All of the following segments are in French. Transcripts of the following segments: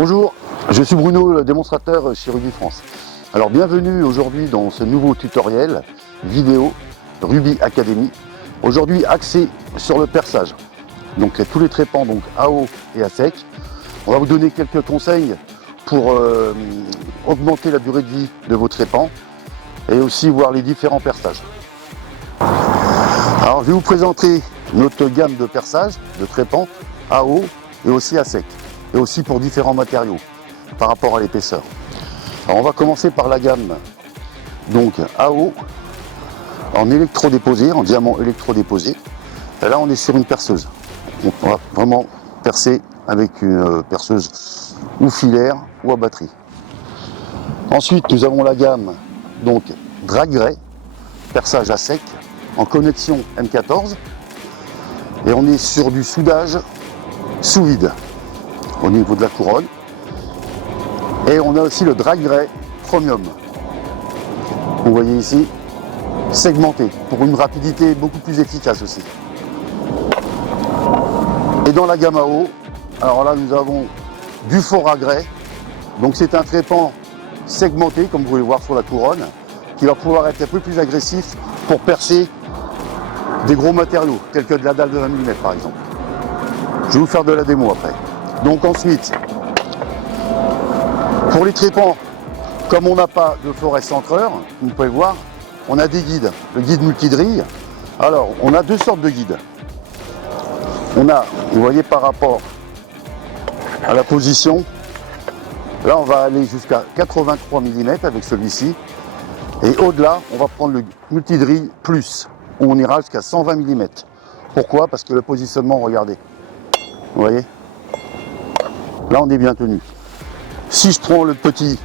Bonjour, je suis Bruno, le démonstrateur chez Ruby France. Alors bienvenue aujourd'hui dans ce nouveau tutoriel vidéo Ruby Academy. Aujourd'hui axé sur le perçage. Donc tous les trépans donc à eau et à sec. On va vous donner quelques conseils pour augmenter la durée de vie de vos trépans et aussi voir les différents perçages. Alors je vais vous présenter notre gamme de perçage de trépans à eau et aussi à sec. Et aussi pour différents matériaux par rapport à l'épaisseur. Alors on va commencer par la gamme donc à eau en électrodéposé, en diamant électrodéposé. Et là on est sur une perceuse. Donc on va vraiment percer avec une perceuse ou filaire ou à batterie. Ensuite nous avons la gamme donc drag ray, perçage à sec en connexion M14 et on est sur du soudage sous vide au niveau de la couronne. Et on a aussi le drag ray premium. Vous voyez ici, segmenté pour une rapidité beaucoup plus efficace aussi. Et dans la gamme à eau, alors là nous avons du fort agrès. Donc c'est un trépan segmenté comme vous pouvez le voir sur la couronne qui va pouvoir être un peu plus agressif pour percer des gros matériaux tels que de la dalle de 20 mm par exemple. Je vais vous faire de la démo après. Donc ensuite, pour les trépans, comme on n'a pas de forêt centreur, vous pouvez le voir, on a des guides. Le guide multidrille. Alors, on a deux sortes de guides. On a, vous voyez par rapport à la position, là on va aller jusqu'à 83 mm avec celui-ci. Et au-delà, on va prendre le multidrille plus, où on ira jusqu'à 120 mm. Pourquoi? Parce que le positionnement, regardez. Vous voyez? Là, on est bien tenu. Si je prends le petit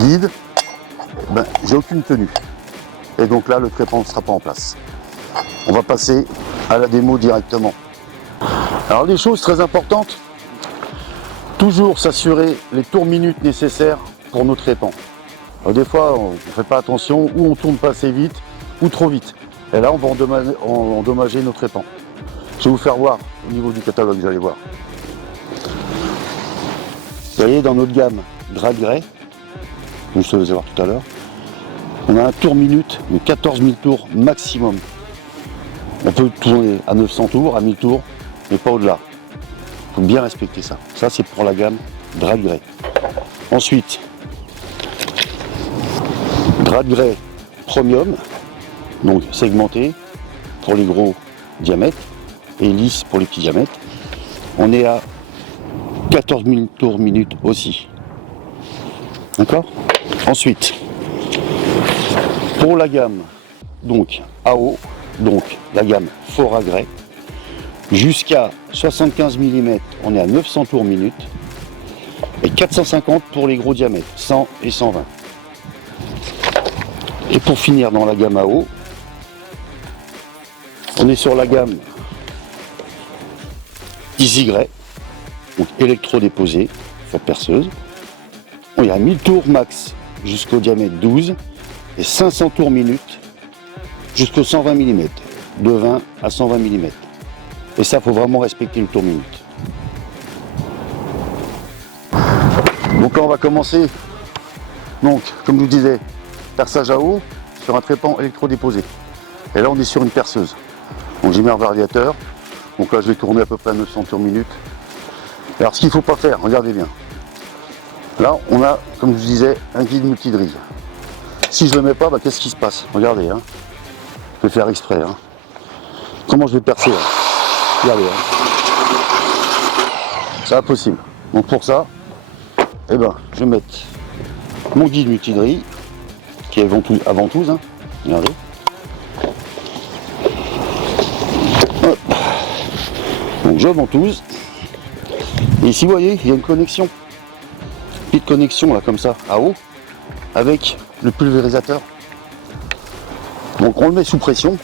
guide, ben, j'ai aucune tenue. Et donc là, le trépan ne sera pas en place. On va passer à la démo directement. Alors, des choses très importantes. Toujours s'assurer les tours minutes nécessaires pour nos trépans. Alors, des fois, on ne fait pas attention, ou on tourne pas assez vite, ou trop vite. Et là, on va endommager nos trépans. Je vais vous faire voir au niveau du catalogue, vous allez voir. Vous voyez, dans notre gamme drag ray, comme je te faisais voir tout à l'heure, on a un tour minute de 14 000 tours maximum. On peut tourner à 900 tours, à 1000 tours, mais pas au-delà. Il faut bien respecter ça. Ça, c'est pour la gamme drag ray. Ensuite, drag ray premium, donc segmenté pour les gros diamètres et lisse pour les petits diamètres. On est à 14 000 tours minute aussi. D'accord? Ensuite, pour la gamme donc à eau, donc la gamme fort agrès, jusqu'à 75 mm, on est à 900 tours minute et 450 pour les gros diamètres, 100 et 120. Et pour finir dans la gamme à eau, on est sur la gamme Easy Gray, donc électrodéposé sur perceuse. On est à 1000 tours max jusqu'au diamètre 12 et 500 tours minute jusqu'au 120 mm, de 20 à 120 mm. Et ça, il faut vraiment respecter le tour minute. Donc là, on va commencer, donc comme je vous disais, perçage à eau sur un trépan électrodéposé. Et là, on est sur une perceuse. Donc j'ai mis un variateur. Donc là, je vais tourner à peu près à 900 tours minute. Alors ce qu'il ne faut pas faire, regardez bien. Là, on a, comme je vous disais, un guide multidrille. Si je ne le mets pas, bah, qu'est-ce qui se passe? Regardez, hein. Je vais faire exprès. Hein. Comment je vais percer là? Regardez. Hein. C'est impossible. Donc pour ça, eh ben, je vais mettre mon guide multidrille, qui est à ventouse. Hein. Regardez. Hop. Donc je ventouse. Et ici, vous voyez, il y a une connexion. Petite connexion là, comme ça, à eau, avec le pulvérisateur. Donc on le met sous pression.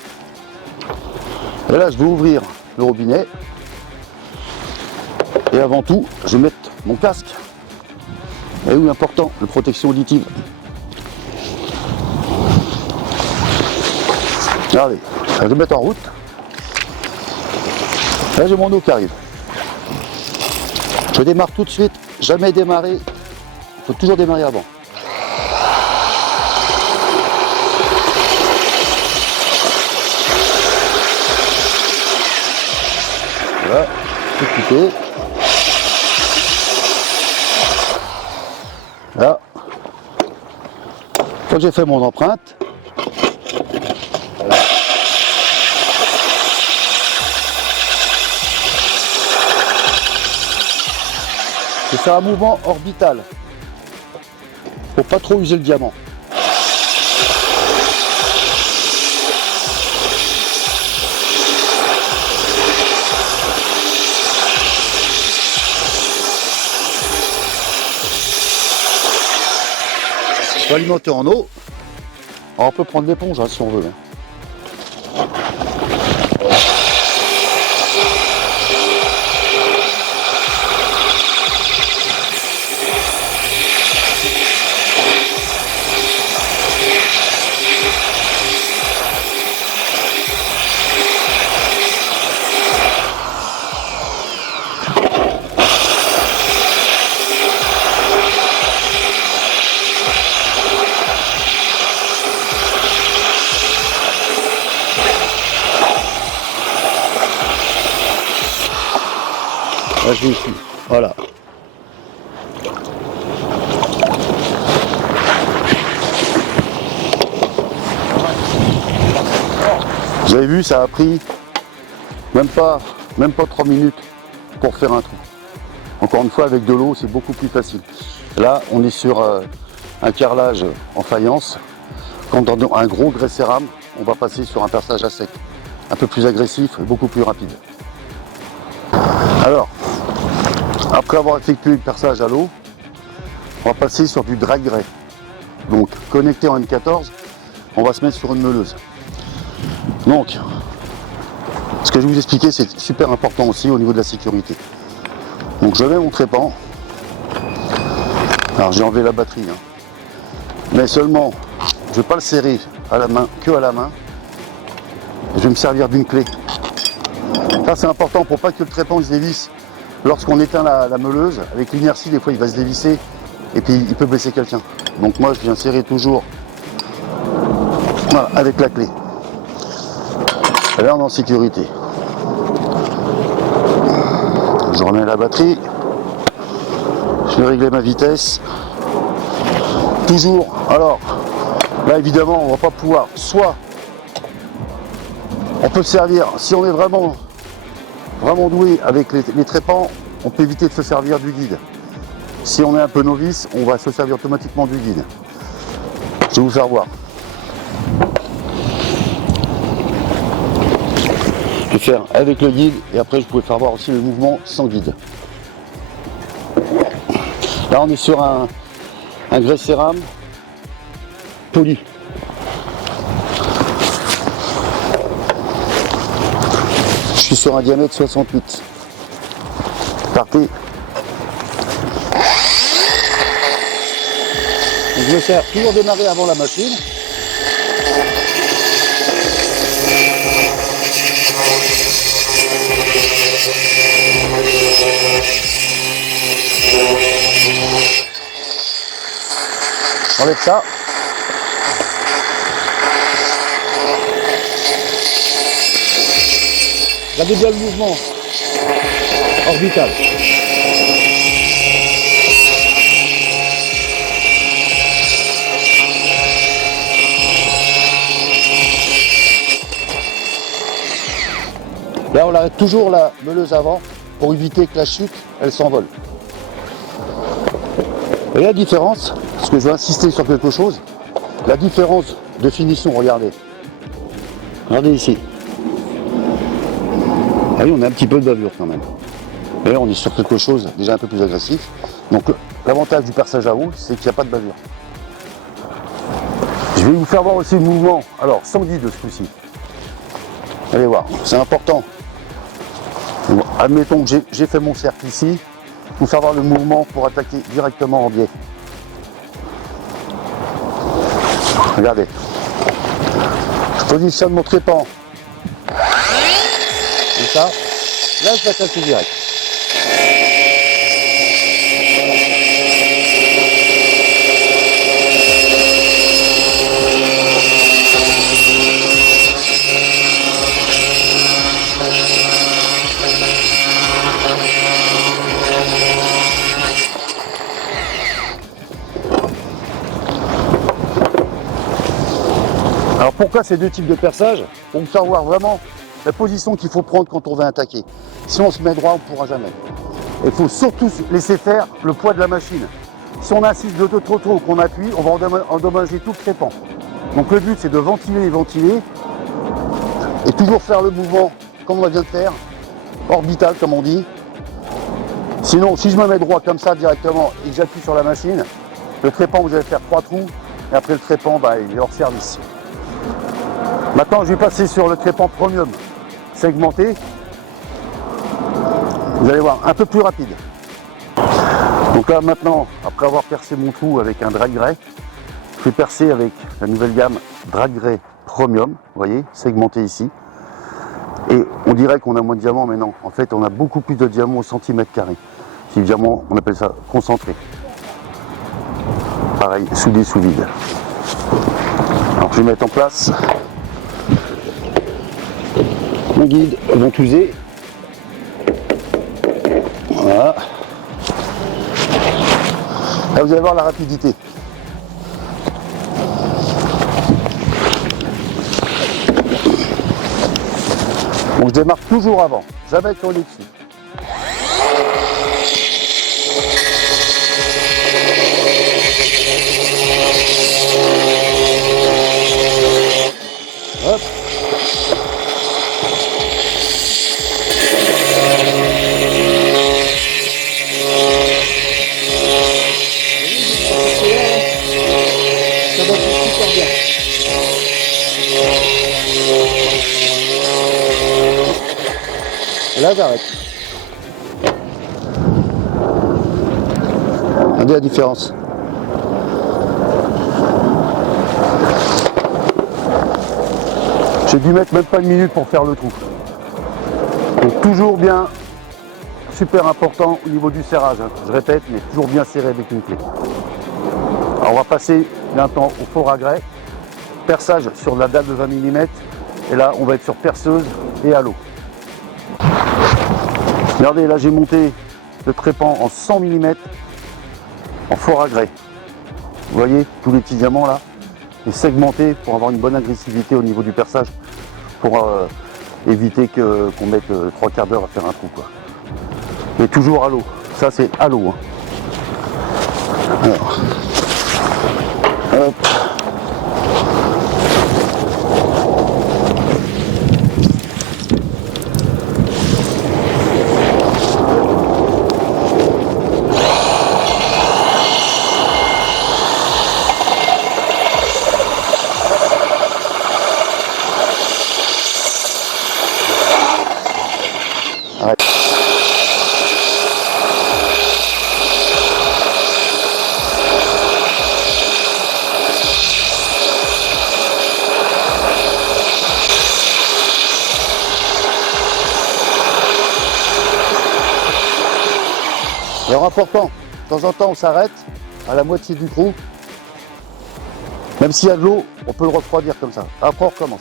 Et là, je vais ouvrir le robinet. Et avant tout, je vais mettre mon casque. Et oui, important, la protection auditive. Allez, je vais le mettre en route. Là, j'ai mon eau qui arrive. Je démarre tout de suite, jamais démarrer, il faut toujours démarrer avant. Voilà, tout coupé. Là, quand j'ai fait mon empreinte, voilà. Je fais un mouvement orbital pour pas trop user le diamant. On peut alimenter en eau. Alors on peut prendre l'éponge hein, si on veut. Là, je vais ici. Voilà. Vous avez vu, ça a pris même pas 3 minutes pour faire un trou. Encore une fois, avec de l'eau, c'est beaucoup plus facile. Là, on est sur un carrelage en faïence. Quand dans un gros grès cérame, on va passer sur un perçage à sec. Un peu plus agressif et beaucoup plus rapide. Alors, après avoir effectué le perçage à l'eau, on va passer sur du dry grès. Donc, connecté en M14, on va se mettre sur une meuleuse. Donc, ce que je vais vous expliquer, c'est super important aussi au niveau de la sécurité. Donc, je mets mon trépan. Alors, j'ai enlevé la batterie. Hein. Mais seulement, je ne vais pas le serrer à la main, que à la main. Je vais me servir d'une clé. Ça, c'est important pour pas que le trépan se dévisse. Lorsqu'on éteint la meuleuse, avec l'inertie, des fois, il va se dévisser et puis il peut blesser quelqu'un. Donc, moi, je viens serrer toujours voilà, avec la clé. Et là, on est en sécurité. Je remets la batterie. Je vais régler ma vitesse. Toujours. Alors, là, évidemment, on va pas pouvoir. Soit, on peut se servir, si on est vraiment doué avec les trépans, on peut éviter de se servir du guide. Si on est un peu novice, on va se servir automatiquement du guide. Je vais vous faire voir. Je vais faire avec le guide et après je pouvais faire voir aussi le mouvement sans guide. Là on est sur un grès cérame poli. Je suis sur un diamètre 68. Partez. Donc je vais faire toujours démarrer avant la machine. J'enlève ça. Regardez bien le mouvement orbital. Là, on arrête toujours la meuleuse avant pour éviter que la chute, elle s'envole. Et la différence, parce que je vais insister sur quelque chose, la différence de finition, regardez. Regardez ici. Ah oui, on a un petit peu de bavure quand même. Et là, on est sur quelque chose déjà un peu plus agressif. Donc l'avantage du perçage à eau, c'est qu'il n'y a pas de bavure. Je vais vous faire voir aussi le mouvement, alors sans guide ce coup-ci. Allez voir, c'est important. Bon, admettons que j'ai fait mon cercle ici, vous faire voir le mouvement pour attaquer directement en biais. Regardez. Je positionne mon trépan. Et ça, là je vais attaquer direct. Alors pourquoi ces deux types de perçage? Pour savoir vraiment la position qu'il faut prendre quand on va attaquer. Si on se met droit, on ne pourra jamais. Il faut surtout laisser faire le poids de la machine. Si on insiste de trop tôt qu'on appuie, on va endommager tout le crépan. Donc le but c'est de ventiler et toujours faire le mouvement comme on vient de faire, orbital comme on dit. Sinon, si je me mets droit comme ça directement et que j'appuie sur la machine, le crépan, vous allez faire 3 trous et après le crépan, il est hors service. Maintenant, je vais passer sur le crépan premium segmenté. Vous allez voir, un peu plus rapide. Donc là, maintenant, après avoir percé mon trou avec un drag gray, je vais percer avec la nouvelle gamme drag gray premium, vous voyez, segmenté ici. Et on dirait qu'on a moins de diamants, mais non. En fait, on a beaucoup plus de diamants au centimètre carré. C'est le diamant, on appelle ça concentré. Pareil, soudé sous vide. Alors, je vais mettre en place mon guide ventousé. Voilà. Là, vous allez voir la rapidité. Donc, je démarre toujours avant, jamais avec le dessus. Hop. Ça va super bien. Et là j'arrête. Regardez la différence. J'ai dû mettre même pas une minute pour faire le trou. Donc toujours bien, super important au niveau du serrage. Je répète, mais toujours bien serré avec une clé. Alors on va passer maintenant au fort à grès. Perçage sur la dalle de 20 mm. Et là on va être sur perceuse et halo. Regardez, là j'ai monté le trépan en 100 mm en fort à grès. Vous voyez tous les petits diamants là, et segmenté pour avoir une bonne agressivité au niveau du perçage, pour éviter qu'on mette 3 quarts d'heure à faire un trou, quoi. Et toujours à l'eau, ça c'est à l'eau. Alors, hop. Alors important, de temps en temps on s'arrête à la moitié du trou. Même s'il y a de l'eau, on peut le refroidir comme ça. Après on recommence.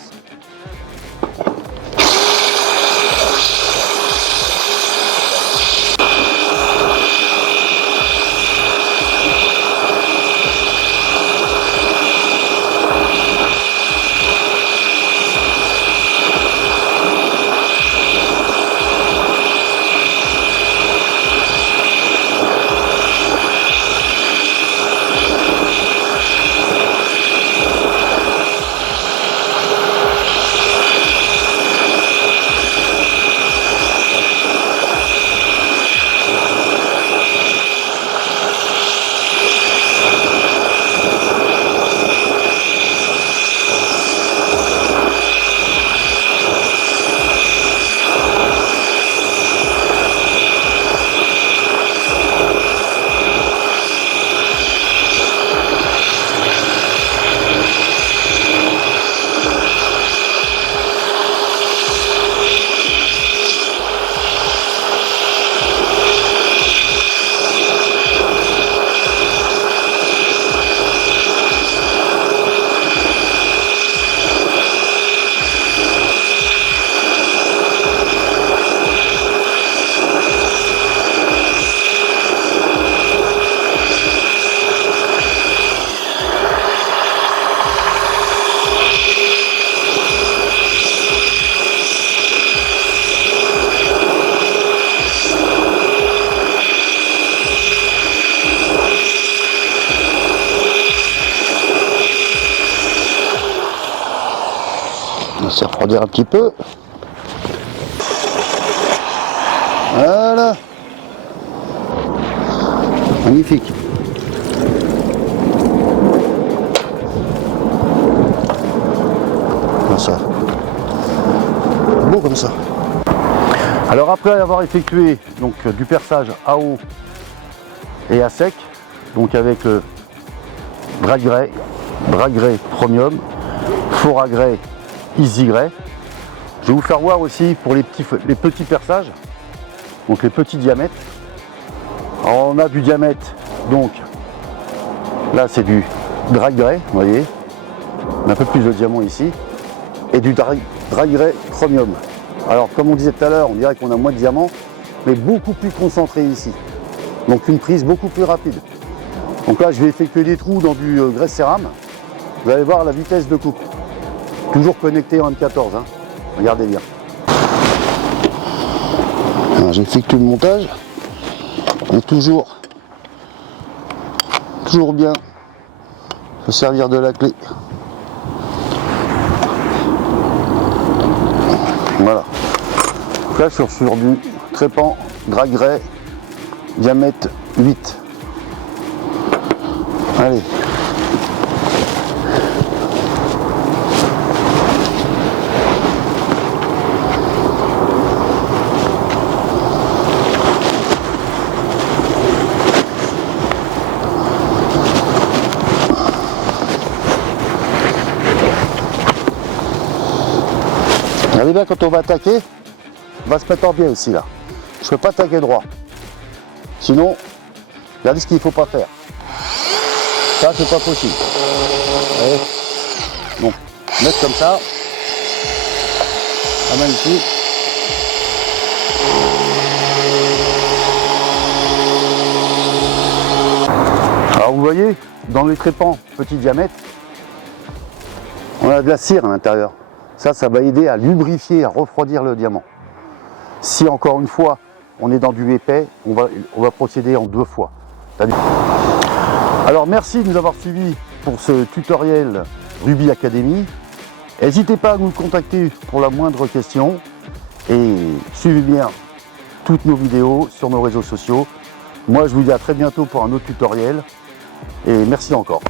laisser refroidir un petit peu. Voilà. Magnifique. Comme ça. Beau comme ça. Alors après avoir effectué donc du perçage à eau et à sec, donc avec le drag gray premium, Fora Gray, Easy Gray, je vais vous faire voir aussi pour les petits perçages, donc les petits diamètres. Alors on a du diamètre, donc là c'est du drag gray, vous voyez, on a un peu plus de diamant ici, et du drag gray premium. Alors comme on disait tout à l'heure, on dirait qu'on a moins de diamants, mais beaucoup plus concentré ici. Donc une prise beaucoup plus rapide. Donc là je vais effectuer des trous dans du grès cérame. Vous allez voir la vitesse de coupe. Toujours connecté en M14, hein. Regardez bien. J'effectue le montage. Et toujours bien se servir de la clé. Voilà. Donc là, sur du crépant drag gray, diamètre 8. Allez. Regardez bien, quand on va attaquer, on va se mettre en biais aussi là. Je ne peux pas attaquer droit. Sinon, regardez ce qu'il ne faut pas faire. Ça, c'est pas possible. Allez. Donc, mettre comme ça. La main ici. Alors vous voyez, dans les crépants petit diamètre, on a de la cire à l'intérieur. Ça va aider à lubrifier, à refroidir le diamant. Si encore une fois, on est dans du épais, on va procéder en 2 fois. Alors merci de nous avoir suivis pour ce tutoriel Rubis Academy. N'hésitez pas à nous contacter pour la moindre question et suivez bien toutes nos vidéos sur nos réseaux sociaux. Moi je vous dis à très bientôt pour un autre tutoriel et merci encore.